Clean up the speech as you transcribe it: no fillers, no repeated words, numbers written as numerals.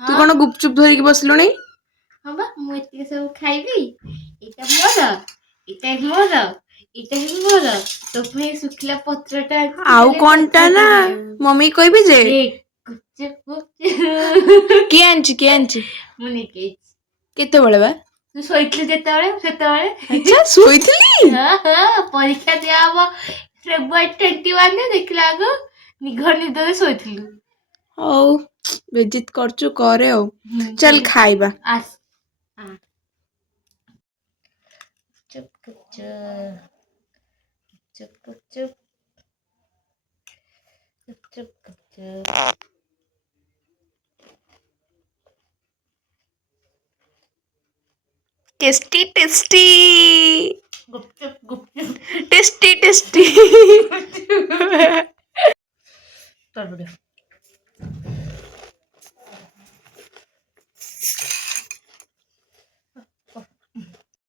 तू कौन गुपचुप धरिकी बसलुनी हाँ बा मु एतिके सब खाइबी एटा मोर तो पे सुखला पत्रटा आउ कोनटा ना मम्मी कहबी जे के आंची मुनि के केते बेले बा तू सोइतली सेतेबेले अच्छा सोइतली हां परीक्षा दिया हबो फेब्रुआरी 21 ने देखला आगो निघर निदरे सोइतली ओ बेजित करचु करे ओ चल खाइबा आस चुप चुप चुप चुप चुप चुप टेस्टी टेस्टी गुपचुप टेस्टी टेस्टी तर